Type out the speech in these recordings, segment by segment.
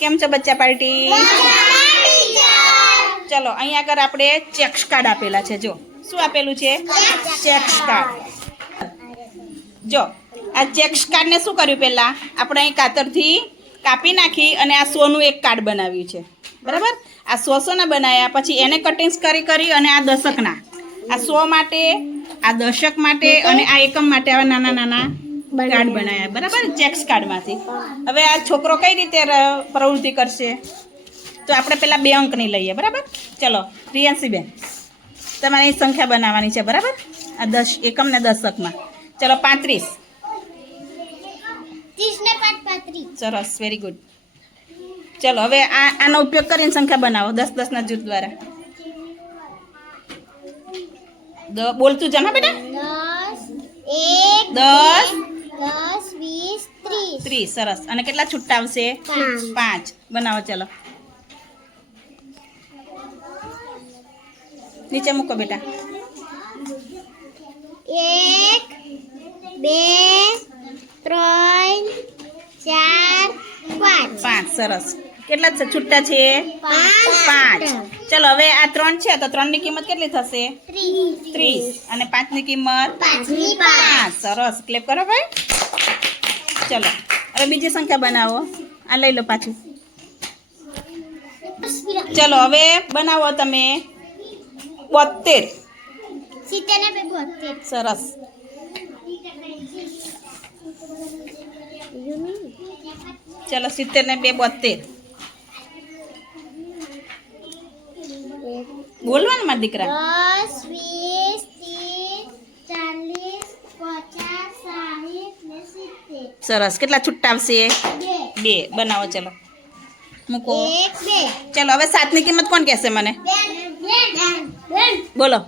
કેમ છો બચ્ચા પાર્ટી? ચલો અહીંયા આગળ આપણે ચેક્સ કાર્ડ આપેલા છે જો. શું આપેલું છે? ચેક્સ કાર્ડ જો આ ચેક્સ કાર્ડને શું કર્યું પહેલાં? આપણે અહીં કાતરથી કાપી નાખી અને આ સોનું એક કાર્ડ બનાવ્યું છે. બરાબર? આ સો સોના બનાવ્યા પછી એને કટિંગ્સ કરી કરી અને આ દશકના. આ સો માટે આ દશક માટે અને આ એકમ માટે આવા નાના નાના કાર્ડ બનાવ્યા બરાબર? ચેક્સ કાર્ડમાંથી. હવે આ છોકરો કઈ રીતે પ્રવૃત્તિ કરશે? તો આપણે પેલા બે અંકની લઈએ. બરાબર? ચલો પ્રિયાંશીબેન તમારે અહીં સંખ્યા બનાવવાની છે. બરાબર? આ દસ એકમ ને દશકમાં. ચલો પાંત્રીસ. સરસ વેરી ગુડ ચલો હવે આ આનો ઉપયોગ કરીને સંખ્યા બનાવો. દસ દસના જૂથ દ્વારા. બોલતું જમા બેટા? દસ દસ વીસ ત્રીસ. ત્રીસ સરસ. અને કેટલા છૂટા આવશે? પાંચ. પાંચ. બનાવો ચલો. નીચે મૂકો બેટા. એક બે ત્રણ ચાર પાંચ. પાંચ. સરસ. કેટલા છે? છૂટા છે? પાંચ. પાંચ. ચલો હવે આ ત્રણ છે તો ત્રણની કિંમત કેટલી થશે? ત્રીસ. અને અને પાંચની કિંમત? પાંચ. પાંચ. સરસ. ક્લેપ કરો ભાઈ. ચલો. હવે બીજી સંખ્યા બનાવો. આ લઈ લો પાછું. ચલો, હવે બનાવો તમે. બોતેર સરસ. ચલો, સિત્તેર ને બે બોતેર બોલવાનું મારા દીકરા દસ વીસ ત્રીસ ચાલીસ પચાસ સાહીઠ ને સિત્તેર સરસ. કેટલા છુટ્ટા આવશે? બે. બનાવો ચલો. મૂકો. ચાલો હવે સાતની કિંમત કોણ કહેશે મને? બોલો.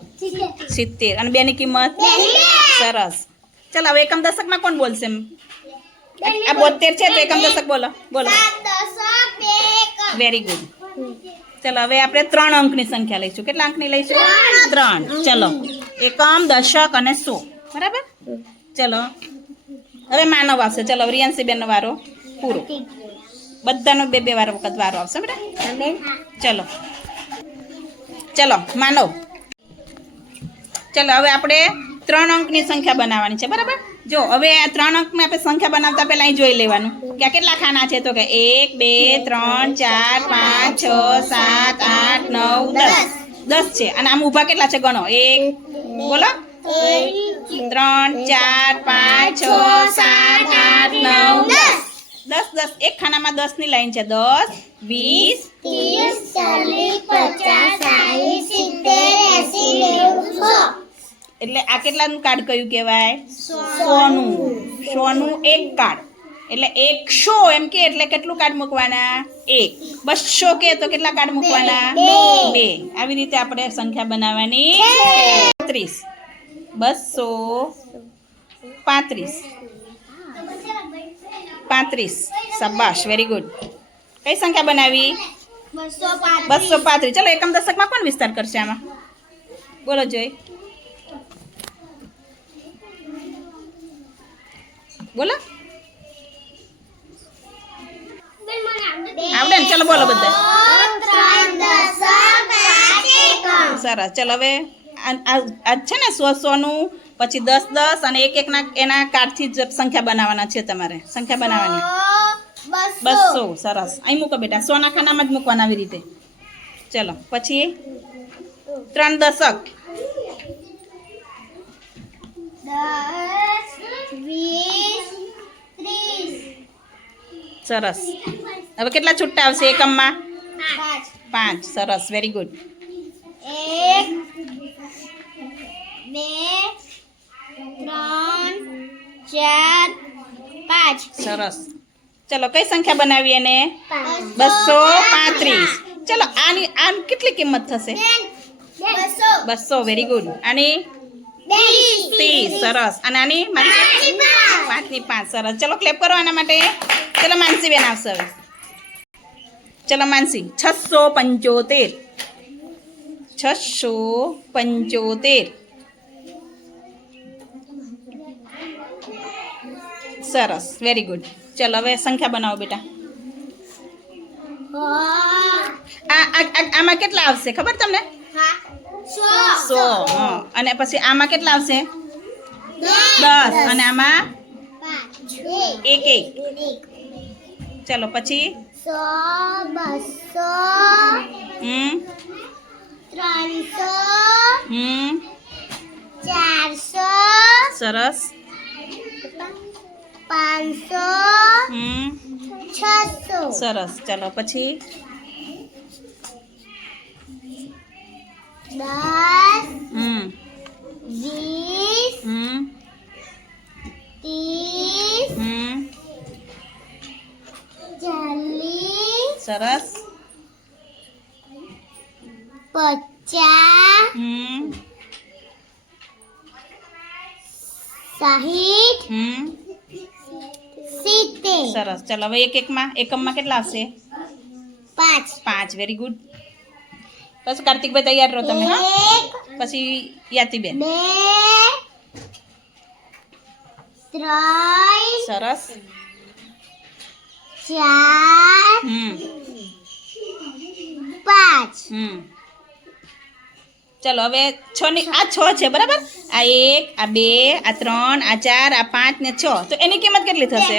સિત્તેર. અને બેની કિંમત? સરસ. ચલો હવે એકમ દશકમાં કોણ બોલશે? આ બોતેર છે તો એકમ દશક બોલો. બોલો. વેરી ગુડ ચલો હવે આપણે ત્રણ અંકની સંખ્યા લઈશું. કેટલા અંકની લઈશું? ત્રણ. ચલો. એકમ દશક અને સો. બરાબર? ચલો. હવે માનવ આવશે. ચલો રિયાન્સી બેનનો વારો પૂરો. બધાનો બે બે વાર વખત વારો આવશે બેટા ચલો. ચલો માનવ ચલો હવે આપણે ત્રણ અંકની સંખ્યા બનાવવાની છે બરાબર? જો હવે આ ત્રણ અંકમાં આપણે સંખ્યા બનાવતા પહેલા અહીં જોઈ લેવાનું. કે આ કેટલા ખાના છે? તો કે એક બે ત્રણ ચાર પાંચ છ સાત આઠ નવ દસ. દસ. છે. અને આમ ઊભા કેટલા છે? ગણો. એક બોલો. ત્રણ ચાર પાંચ દસ દસ દસ એક ખાનામાં દસની લાઈન છે. દસ વીસ ત્રીસ ચાલીસ પચાસ સાહીઠ સિત્તેર એસી નેવું સો. એટલે આ કેટલાનું કાર્ડ કયું કહેવાય? સોનું. સોનું. એક કાર્ડ. એટલે એકસો એમ કે એટલે કેટલું કાર્ડ મૂકવાના? એક. બસો કે તો કેટલા કાર્ડ મૂકવાના? બે. બે. આવી રીતે આપણે સંખ્યા બનાવવાની ત્રીસ બસો પાંત્રીસ. પાંત્રીસ. સબાશ વેરી ગુડ કઈ સંખ્યા બનાવી? બસો પાંત્રીસ. ચલો એકમ દશકમાં કોણ વિસ્તાર કરશે આમાં? બોલો જોઈ. બોલો. આવડે ને? ચલો બોલો બધા. સરસ. ચલો હવે આ છે ને સો સોનું પછી દસ દસ અને એક એકના એના કાર્ડથી જ સંખ્યા બનાવવાના છે તમારે. સંખ્યા બનાવવાની. બસો સરસ. અહીં મૂકો બેટા. સોના ખાનામાં જ મૂકવાના આવી રીતે. ચલો પછી ત્રણ દશક. સરસ. હવે કેટલા છૂટા આવશે એકમમાં? પાંચ. સરસ. વેરી ગુડ એક બે ત્રણ ચાર પાંચ. સરસ. ચલો કઈ સંખ્યા બનાવી એને? બસો પાંત્રીસ. ચલો આની આન કેટલી કિંમત થશે? બસો. વેરી ગુડ આની? ત્રીસ. સરસ. અને આની? માનસી પાંચની પાંચ. સરસ. ચલો ક્લેપ કરો આના માટે. ચલો માનસી બેન આવશે હવે. ચલો માનસી છસો પંચોતેર. છસો પંચોતેર. સરસ વેરી ગુડ ચલો હવે સંખ્યા બનાવો બેટા. આમાં કેટલા આવશે ખબર તમને? સો અને પછી આમાં કેટલા આવશે? દસ. અને આમાં? એક એક. ચલો પછી? સો બસો હમ? ત્રણસો હમ? ચારસો. સરસ. પાંચસો હમ. છસો. સરસ. ચલો પછી? દસ હમ. વીસ હમ. ત્રીસ હમ. ચાલીસ સરસ. પચાસ હમ. સાહીઠ હમ. સિત્તેર સરસ. ચલો હવે એક એકમાં એકમમાં કેટલા આવશે? પાંચ. પાંચ. વેરી ગુડ બસ કાર્તિકભાઈ તૈયાર રહો તમે હા? એક. પછી યાતિબેન. બે. ત્રણ. સરસ. ચાર. હમ. પાંચ. હમ. ચલો હવે છ ની આ છ છે બરાબર? આ એક આ બે આ ત્રણ આ ચાર આ પાંચ ને છ. તો એની કિંમત કેટલી થશે?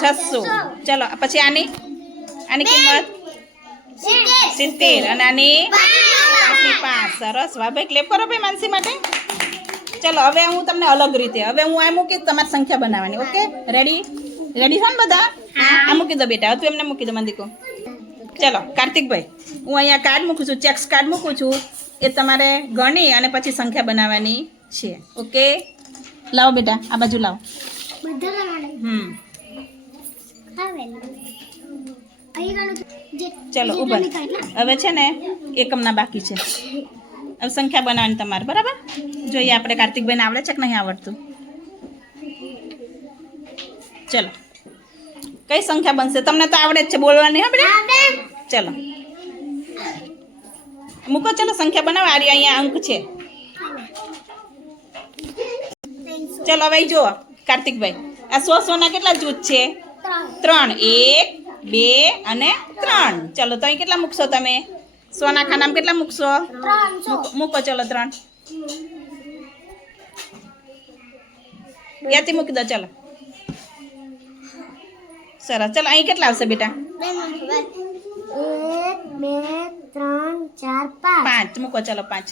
છસો ચલો પછી આની આની કિંમત? સિત્તેર. અને આની પાંચ. સરસ. વાહ ભાઈ ક્લેપ કરો ભાઈ માનસી માટે. ચલો હવે હું તમને અલગ રીતે હવે હું આ મૂકીશ તમારી સંખ્યા બનાવવાની ઓકે? રેડી રેડી છો ને બધા? આ મૂકી દો બેટા તું એમને મૂકી દો મંદિકો ચલો કાર્તિકભાઈ હું અહીંયા કાર્ડ મૂકું છું ચેક્સ કાર્ડ મૂકું છું. એ તમારે ગણી અને પછી સંખ્યા બનાવવાની છે ઓકે? લાવો બેટા આ બાજુ લાવો. હમ. ચલો ઉભર હવે છે ને એકમના બાકી છે. હવે સંખ્યા બનાવવાની તમારે, બરાબર? જોઈએ આપણે કાર્તિકભાઈને આવડે છે કે નહીં આવડતું? ચલો. કઈ સંખ્યા બનશે? તમને તો આવડે જ છે બોલવાની આપણે ચલો. મૂકો, ચલો, સંખ્યા બનાવો. આરી અહીંયા અંક છે. ચલો, હવે જુઓ, કાર્તિકભાઈ. આ સો, સોના કેટલા જૂથ છે? ત્રણ એક બે અને ત્રણ. ચલો તો અહીં કેટલા મૂકશો તમે? સોના ખાનામાં કેટલા મૂકશો? મૂકો- મૂકો ચલો ત્રણ. ક્યાંથી મૂકી દો ચલો. સરસ. ચલો અહીં કેટલા આવશે બેટા? એક બે ત્રણ ચાર પાંચ. પાંચ. મૂકો ચલો પાંચ.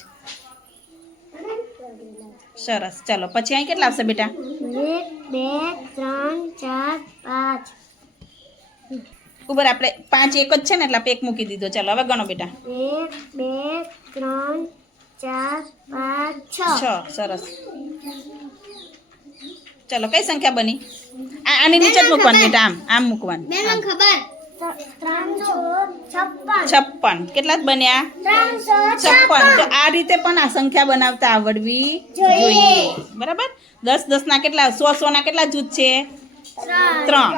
સરસ. ચલો પછી અહીં કેટલા આવશે બેટા? એક બે ત્રણ ચાર પાંચ. ઉપર આપણે પાંચ એક જ છે ને એટલે આપણે એક મૂકી દીધો. ચલો હવે ગણો બેટા. એક બે ત્રણ ચાર પાંચ છ. સરસ. ચલો કઈ સંખ્યા બની? આની નીચે જ મૂકવાનું બેટા આમ. આમ મૂકવાનું. ખબર. છપ્પન. છપ્પન. કેટલા જ બન્યા? ત્રણસો છપ્પન. તો આ રીતે પણ આ સંખ્યા બનાવતા આવડવી જોઈએ. બરાબર? દસ દસના કેટલા? સો સોના કેટલા જૂથ છે? ત્રણ.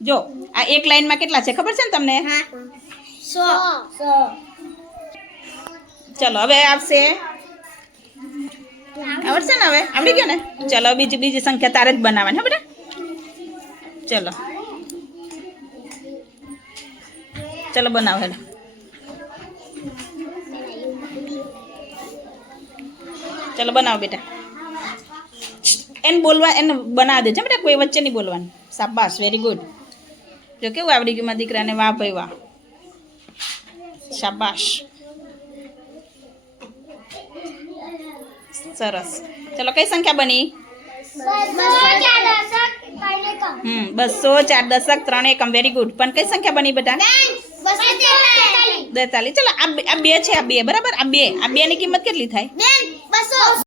જો આ એક લાઈનમાં કેટલા છે? ખબર છે ને તમને? સો. સો. ચલો હવે આવશે. આવડશે ને હવે? આવડી ગયો ને? ચલો બીજી બીજી સંખ્યા તારે જ બનાવવાની હા બેટા. ચલો. ચલો બનાવો. હેલો ચલો બનાવો બેટા. એને બોલવા એને બનાવી દેજો બેટા કોઈ વચ્ચે નહીં બોલવાનું. શાબાશ વેરી ગુડ જો કેવું આવડી ગયું મારા દીકરાને વાહ ભાઈ વાહ. શાબાશ. સરસ. ચલો કઈ સંખ્યા બની? હમ બસો ચાર દશક ત્રણ એકમ વેરી ગુડ પણ કઈ સંખ્યા બની બેટા? બેતાલીસ. ચલો આ બે- આ બે છે આ બે. બરાબર? આ બે. આ બે ની કિંમત કેટલી થાય?